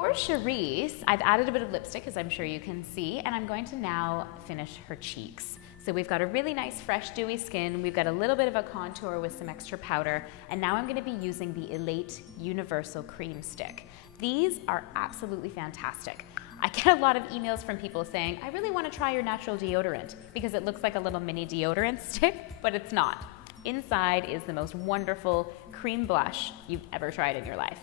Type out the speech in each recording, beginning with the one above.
For Cherise, I've added a bit of lipstick, as I'm sure you can see, and I'm going to now finish her cheeks. So we've got a really nice, fresh, dewy skin. We've got a little bit of a contour with some extra powder, and now I'm gonna be using the Elate Universal Creme Stick. These are absolutely fantastic. I get a lot of emails from people saying, I really want to try your natural deodorant because it looks like a little mini deodorant stick, but it's not. Inside is the most wonderful cream blush you've ever tried in your life.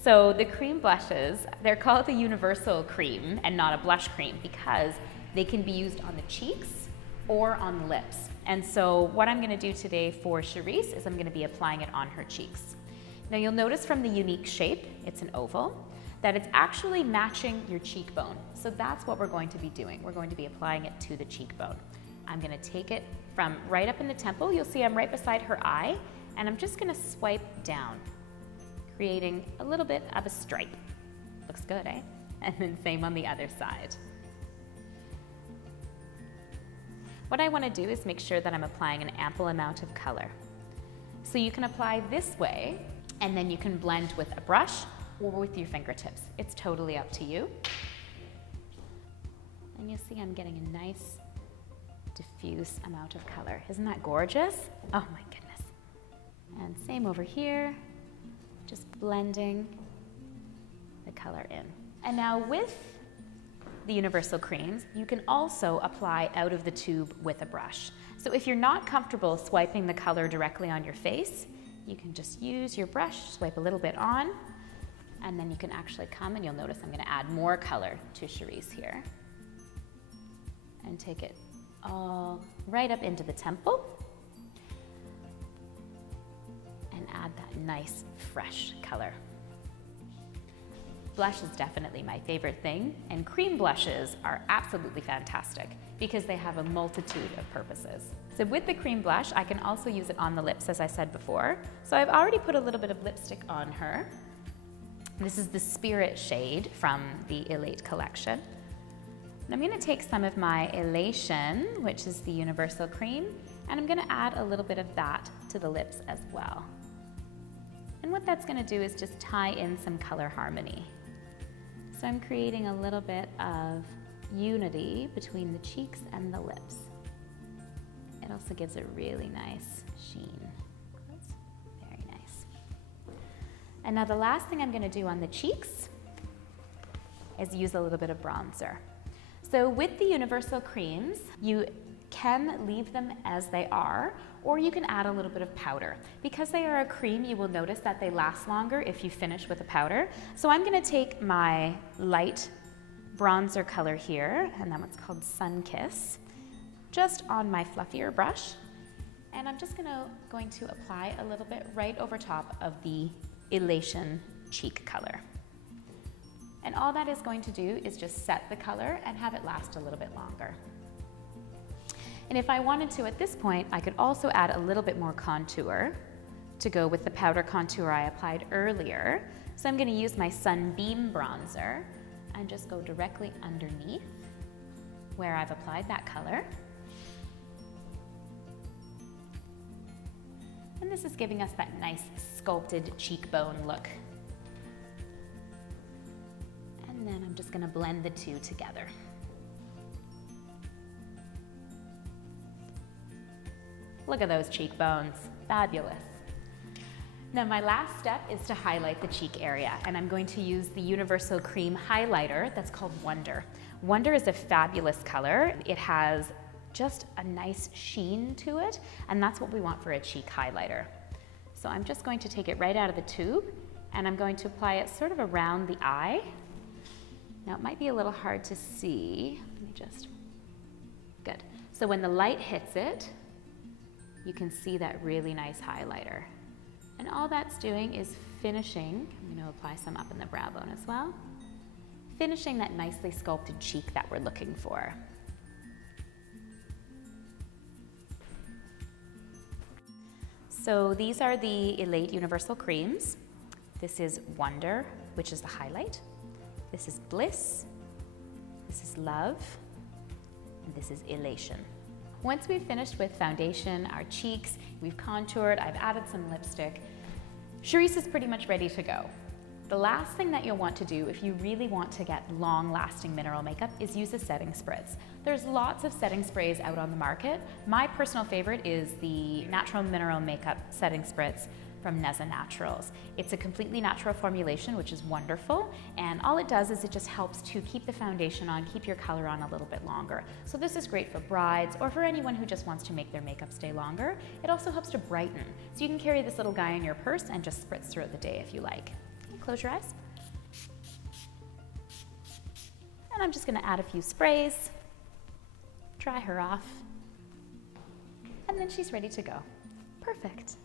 So the cream blushes, they're called the Universal Creme and not a blush cream because they can be used on the cheeks or on the lips. And so what I'm gonna do today for Cherise is I'm gonna be applying it on her cheeks. Now you'll notice from the unique shape, it's an oval, that it's actually matching your cheekbone. So that's what we're going to be doing. We're going to be applying it to the cheekbone. I'm gonna take it from right up in the temple. You'll see I'm right beside her eye, and I'm just gonna swipe down, creating a little bit of a stripe. Looks good, eh? And then same on the other side. What I wanna do is make sure that I'm applying an ample amount of color. So you can apply this way, and then you can blend with a brush or with your fingertips. It's totally up to you. And you'll see I'm getting a nice diffuse amount of color. Isn't that gorgeous? Oh my goodness. And same over here, just blending the color in. And now with the universal creams, you can also apply out of the tube with a brush. So if you're not comfortable swiping the color directly on your face, you can just use your brush, swipe a little bit on, and then you can actually come, and you'll notice I'm gonna add more color to Cherise here. And take it all right up into the temple. And add that nice, fresh color. Blush is definitely my favorite thing, and cream blushes are absolutely fantastic because they have a multitude of purposes. So with the cream blush, I can also use it on the lips, as I said before. So I've already put a little bit of lipstick on her. This is the Spirit shade from the Elate collection. And I'm gonna take some of my Elation, which is the Universal Creme, and I'm gonna add a little bit of that to the lips as well. And what that's gonna do is just tie in some color harmony. So I'm creating a little bit of unity between the cheeks and the lips. It also gives a really nice sheen. That's very nice. And now the last thing I'm gonna do on the cheeks is use a little bit of bronzer. So with the universal creams, you can leave them as they are, or you can add a little bit of powder. Because they are a cream, you will notice that they last longer if you finish with a powder. So I'm gonna take my light bronzer color here, and that one's called Sun Kiss, just on my fluffier brush. And I'm just going to apply a little bit right over top of the Elation cheek color. And all that is going to do is just set the color and have it last a little bit longer. And if I wanted to at this point, I could also add a little bit more contour to go with the powder contour I applied earlier. So I'm gonna use my Sunbeam bronzer and just go directly underneath where I've applied that color. And this is giving us that nice sculpted cheekbone look. And then I'm just gonna blend the two together. Look at those cheekbones, fabulous. Now my last step is to highlight the cheek area, and I'm going to use the Universal Creme highlighter that's called Wonder. Wonder is a fabulous color. It has just a nice sheen to it, and that's what we want for a cheek highlighter. So I'm just going to take it right out of the tube, and I'm going to apply it sort of around the eye. Now it might be a little hard to see. Let me just, good. So when the light hits it, you can see that really nice highlighter. And all that's doing is finishing, I'm gonna apply some up in the brow bone as well, finishing that nicely sculpted cheek that we're looking for. So these are the Elate Universal Cremes. This is Wonder, which is the highlight. This is Bliss, this is Love, and this is Elation. Once we've finished with foundation, our cheeks, we've contoured, I've added some lipstick, Cherise is pretty much ready to go. The last thing that you'll want to do if you really want to get long-lasting mineral makeup is use a setting spritz. There's lots of setting sprays out on the market. My personal favorite is the Natural Mineral Makeup Setting Spritz from Neza Naturals. It's a completely natural formulation, which is wonderful, and all it does is it just helps to keep the foundation on, keep your color on a little bit longer. So this is great for brides or for anyone who just wants to make their makeup stay longer. It also helps to brighten. So you can carry this little guy in your purse and just spritz throughout the day if you like. Close your eyes. And I'm just going to add a few sprays, dry her off, and then she's ready to go. Perfect.